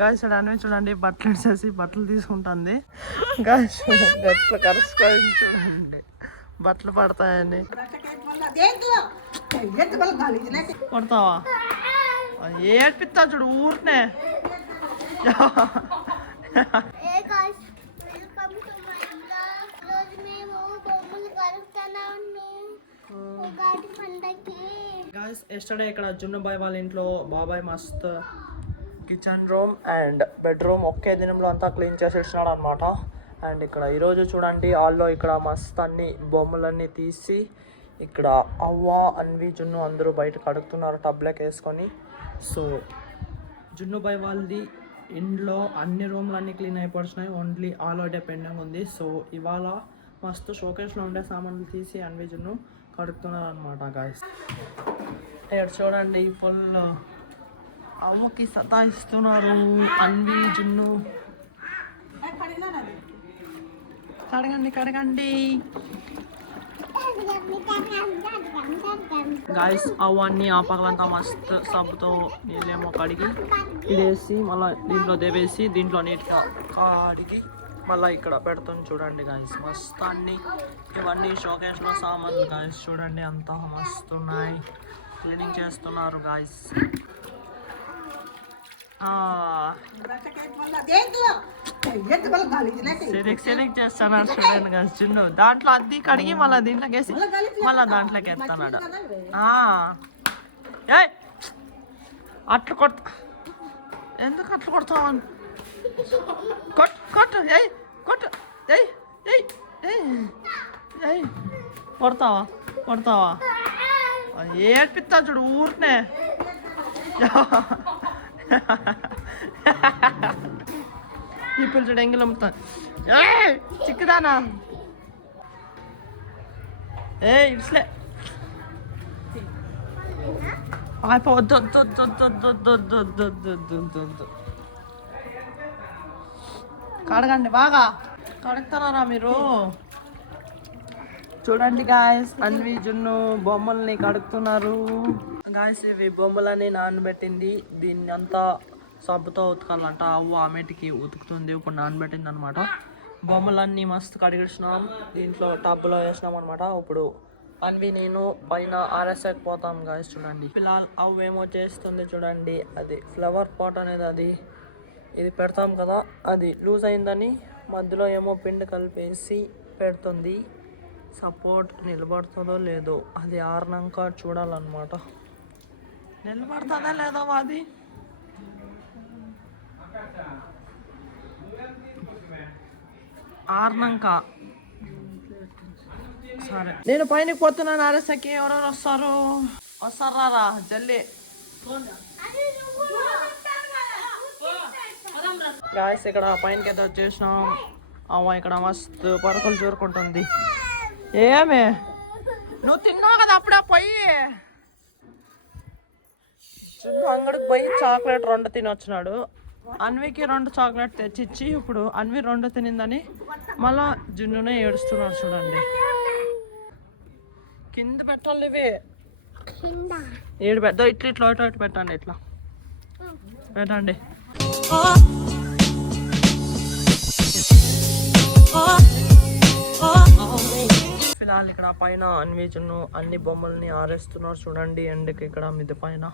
Guys చూడండి చూడండి బట్టలు వేసేసి బట్టలు తీసుకుంటుంది. గాయస్ గట్ల కరుచుకొని చూడండి బట్టలు పడతాయండి. కొడతావా ఏడ్పిస్తా చూడు ఊరినే. ఎస్టర్డే ఇక్కడ జున్నుబాయ్ వాళ్ళ ఇంట్లో బాబాయ్ మస్త్ కిచెన్ రూమ్ అండ్ బెడ్రూమ్ ఒకే దినంలో అంతా క్లీన్ చేసి ఇచ్చినాడు అనమాట. అండ్ ఇక్కడ ఈరోజు చూడండి హాల్లో ఇక్కడ మస్త్ అన్ని బొమ్మలన్నీ తీసి ఇక్కడ అవ్వ అన్వి జున్ను అందరూ బయటకు అడుగుతున్నారు టబ్లోకి వేసుకొని. సో జున్నుబాయ్ వాళ్ళది ఇంట్లో అన్ని రూమ్లు అన్నీ క్లీన్ అయిపోతున్నాయి, ఓన్లీ హాల్లో పెండింగ్ ఉంది. సో ఇవాళ మస్తు షోకేస్లో ఉండే సామాన్లు తీసి అన్వి జున్ను కడుగుతున్నారు అనమాట గాయస్. ఇక్కడ చూడండి ఫుల్ అవ్వకి సతాయిస్తున్నారు అన్వి జున్ను. కడగండి కడగండి గాయస్. అవ్వన్నీ ఆ పగలంతా మస్తు సబ్బుతో నీళ్ళేమో కడిగి ఇదేసి మళ్ళీ దీంట్లో దేవేసి దీంట్లో నీట్గా కడిగి మళ్ళీ ఇక్కడ పెడుతుంది చూడండి గాయస్. మస్తు అన్నీ ఇవన్నీ షోకేస్లో సామాన్లు గాయస్. చూడండి అంతా మస్తు ఉన్నాయి, క్లీనింగ్ చేస్తున్నారు గాయస్. సెలెక్ట్ చేస్తున్నాడు చూడండి గాయస్ జున్ను. దాంట్లో అద్దీ కడిగి మళ్ళీ దీంట్లోకి వేసి మళ్ళీ దాంట్లోకి ఎత్తున్నాడు. ఏ అట్లు కొడతా ఎందుకు అట్లు కొడతావు? కొట్టు కొట్టు ఏయ్ కొట్టు ఏయ్ ఏయ్ ఏయ్ కొడతావా కొడతావా ఏడ్పిస్తా చూడు ఊరినే. ఈ పిల్లడు ఎంగిల్ అమ్ముతాను చిక్కుదానా. ఏ ఇట్లే వద్దు వద్దు వద్దు వద్దు వద్దు వద్దు వద్దు వద్దు వద్దు. కడగండి బాగా కడుగుతున్నారా మీరు? చూడండి గాయస్ అన్వి జున్ను బొమ్మల్ని కడుగుతున్నారు గాయస్. ఇవి బొమ్మలని నానబెట్టింది, దీన్ని అంతా సబ్బుతో ఉతకాలంట. అవ్వ ఆమెటికి ఉతుకుతుంది, ఇప్పుడు నానబెట్టింది అనమాట. బొమ్మలన్నీ మస్తు కడిగిస్తున్నాం, దీంట్లో టబ్లో వేసినాం అనమాట. ఇప్పుడు అన్వి నేను పైన ఆరేసకపోతాం గాయస్. చూడండి పిల్లలు అవ్వేమో చేస్తుంది చూడండి. అది ఫ్లవర్ పాట్ అనేది అది ఇది పెడతాం కదా, అది లూజ్ అయిందని మధ్యలో ఏమో పిండి కలిపేసి పెడుతుంది. సపోర్ట్ నిలబడుతుందో లేదో అది ఆరినాక చూడాలన్నమాట. నిలబడుతుందా లేదో అది ఆరినాక. సరే నేను పైనకి పోతున్నాను ఆర్ఎస్ఐకి. ఎవరెవరు వస్తారు? వస్తారా జల్దీ గాయస్. ఇక్కడ పైనకి అయితే వచ్చేసినాం. అమ్మ ఇక్కడ మస్తు పరుకులు చూరుకుంటుంది. ఏమే నువ్వు తిన్నావు కదా అప్పుడే పోయి అంగడికి పోయి చాక్లెట్ 2 తినొచ్చినాడు. అన్వికి 2 చాక్లెట్ తెచ్చిచ్చి ఇప్పుడు అన్వి 2 తినిందని మళ్ళా జున్నునే ఏడుస్తున్నాడు చూడండి. కింద పెట్టాలి ఇవి ఏడు పెద్ద ఇట్లా ఇట్లా ఇటు పెట్టండి, ఇట్లా పెట్టండి. ఫిలాల్ ఇక్కడ పైన అన్వి జున్ను అన్ని బొమ్మల్ని ఆరేస్తున్నారు చూడండి. ఎండకి ఇక్కడ మిద్ది పైన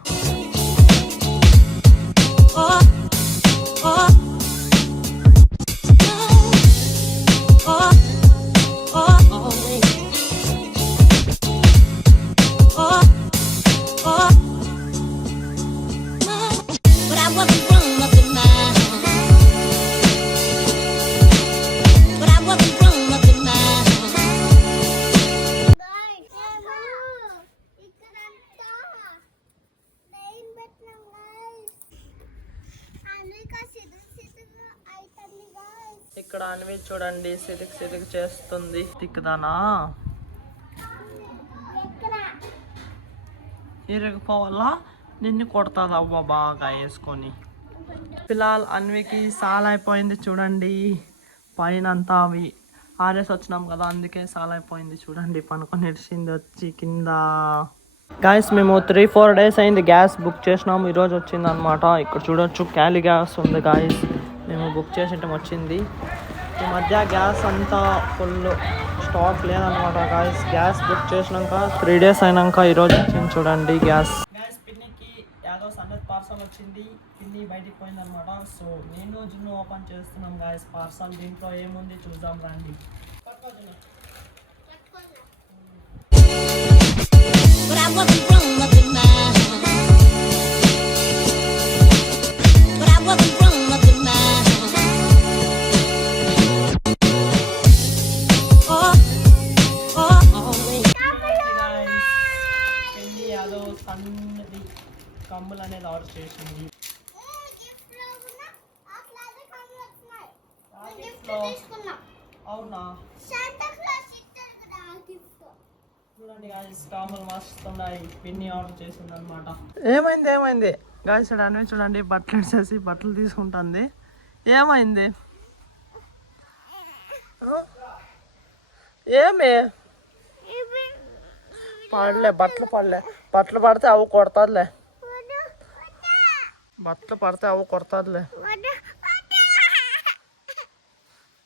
ఇక్కడ అన్వి చూడండి సిదిక్ సిదిక్ చేస్తుంది. తిక్కుదానా ఇరగపోవాలా నిన్ను కొడతాది అవ్వ బాగా వేసుకొని. పిల్లలు అన్వికి సాల్ అయిపోయింది చూడండి. పైన అంతా అవి ఆరేసి వచ్చినాం కదా అందుకే సాల్ అయిపోయింది చూడండి. పనుకొని ఇడిచింది వచ్చి కింద. గాయస్ మేము 3-4 డేస్ అయింది గ్యాస్ బుక్ చేసినాము. ఈరోజు వచ్చింది అనమాట. ఇక్కడ చూడొచ్చు క్యాలీ గ్యాస్ ఉంది గాయస్. మేము బుక్ చేసేటం వచ్చింది. ఈ మధ్య గ్యాస్ అంతా ఫుల్ స్టాక్ లేదనమాట గాయస్. గ్యాస్ బుక్ చేసినాక 3 డేస్ అయినాక ఈరోజు వచ్చింది చూడండి గ్యాస్. గ్యాస్ పిన్నికి యాదో సన్నత్ పార్సల్ వచ్చింది. పిన్ని బయటికి పోయిందనమాట. సో నేను జున్ను ఓపెన్ చేస్తున్నాం గాయస్ పార్సల్. దీంట్లో ఏముంది చూద్దాం రండి. But I wasn't grown up in mine. But I wasn't grown up in mine. Oh, పెళ్ళి అదో సన్నది కమ్ములు అనేది ఆర్డర్ చేసింది. అవునా చూడండి గాయస్ కమ్ములు మస్తు ఉన్నాయి. పిన్ని ఆర్డర్ చేసింది అనమాట. ఏమైంది గాయస్ అనే చూడండి బట్టలు వేసేసి బట్టలు తీసుకుంటుంది. ఏమైంది ఏమి పడలే బట్టలు పడితే అవి కొడతాదిలే.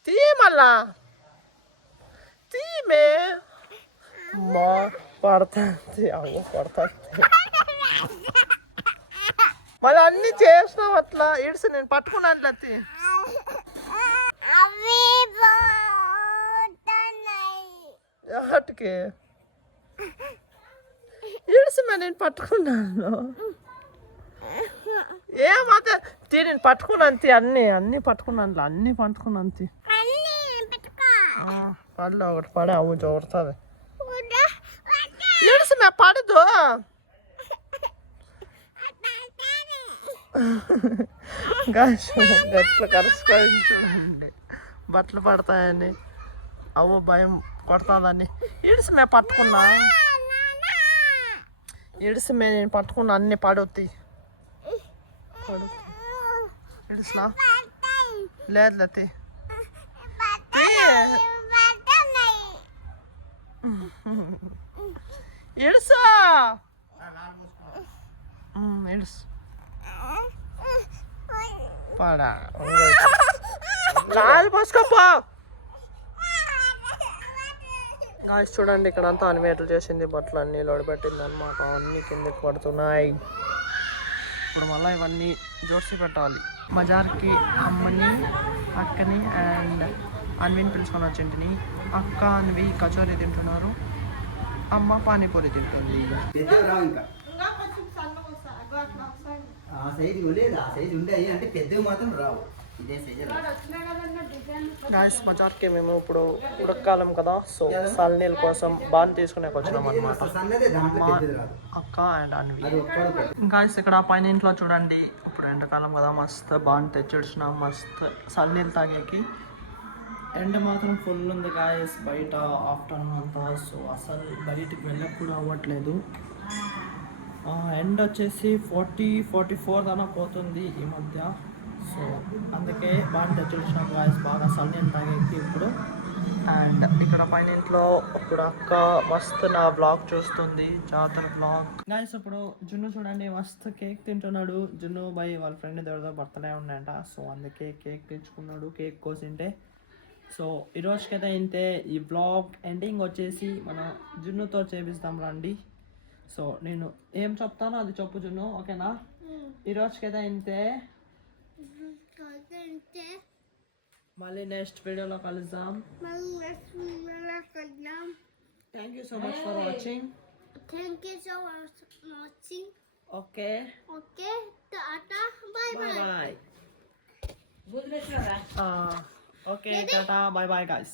తీ మళ్ళా తీమే మా పడుతుంది అవ్వ కొడతాది. మళ్ళీ అన్ని చేసినావు అట్లా ఇడిసి నేను పట్టుకున్నాను లత్తి. వాటికి ఇడిసిమా నేను పట్టుకున్నాను. ఏమైతే తీ నేను పట్టుకున్నాను తీ అన్ని పట్టుకున్నాను తీ పడలే ఒకటి పడే అవ్వు చూడుతుంది. ఇడిసిమా పడదు. గట్లు కరుచుకొని చూడండి బట్టలు పడతాయని అవ్వ భయం కొడతాదని. ఇడిసిమే పట్టుకున్నా నేను పట్టుకున్నా అన్ని పడుతాయి. ఇడిసిలా లేదు లతి ఇడుసు పడా లాల్ పోసుకోపో. గాయస్ చూడండి ఇక్కడ అంతా అనివేట్లు చేసింది. బట్టలు అన్నీ లోడ్ పెట్టింది అనమాట. అన్నీ కిందకి పడుతున్నాయి. ఇప్పుడు మళ్ళీ ఇవన్నీ జోడ్సి పెట్టాలి. బజార్కి అమ్మని అక్కని అండ్ అన్విని పిలుచుకొని వచ్చింటిని. అక్క అన్వి కచోరీ తింటున్నారు. అమ్మ పానీపూరి తింటుంది. గాయస్ బజార్కి మేము ఇప్పుడు ఉడకాలం కదా. సో సల్నీళ్ళ కోసం బాన్ తీసుకునేకి వచ్చినాం అనమాట. అక్క అండ్ అన్వి. గాయస్ ఇక్కడ పైన ఇంట్లో చూడండి ఇప్పుడు ఎండాకాలం కదా మస్తు బాన్ తెచ్చిచ్చినాం. మస్తు సల్నీళ్ళు తాగేకి. ఎండ మాత్రం ఫుల్ ఉంది గాయస్ బయట ఆఫ్టర్నూన్ అంతా. సో అసలు బయటికి వెళ్ళక కూడా అవ్వట్లేదు. ఎండ్ వచ్చేసి 40-44 దాకా పోతుంది ఈ మధ్య. సో అందుకే బాగా తెచ్చిచ్చినాం గాయస్ బాగా సల్నీళ్ళు తాగేకి ఇప్పుడు. అండ్ ఇక్కడ పైన ఇంట్లో ఇప్పుడు అక్క మస్తు నా బ్లాగ్ చూస్తుంది, జాతర బ్లాగ్. గాయస్ ఇప్పుడు జున్ను చూడండి మస్తు కేక్ తింటున్నాడు. జున్ను బై వాళ్ళ ఫ్రెండ్ దగ్గర బర్త్డే ఉన్నాయంట. సో అందుకే కేక్ తెచ్చుకున్నాడు. కేక్ కోసింటే సో ఈరోజుకైతే ఇంతే. ఈ బ్లాగ్ ఎండింగ్ వచ్చేసి మనం జున్నుతో చేపిస్తాం రండి. సో నేను ఏం చెప్తానో అది చెప్పు జున్ను, ఓకేనా? ఈరోజుకైతే ఇంతే. మళ్ళీ నెక్స్ట్ వీడియోలో కలుద్దాం. Thank you so much for watching. Okay bye. Okay, tata, bye bye guys.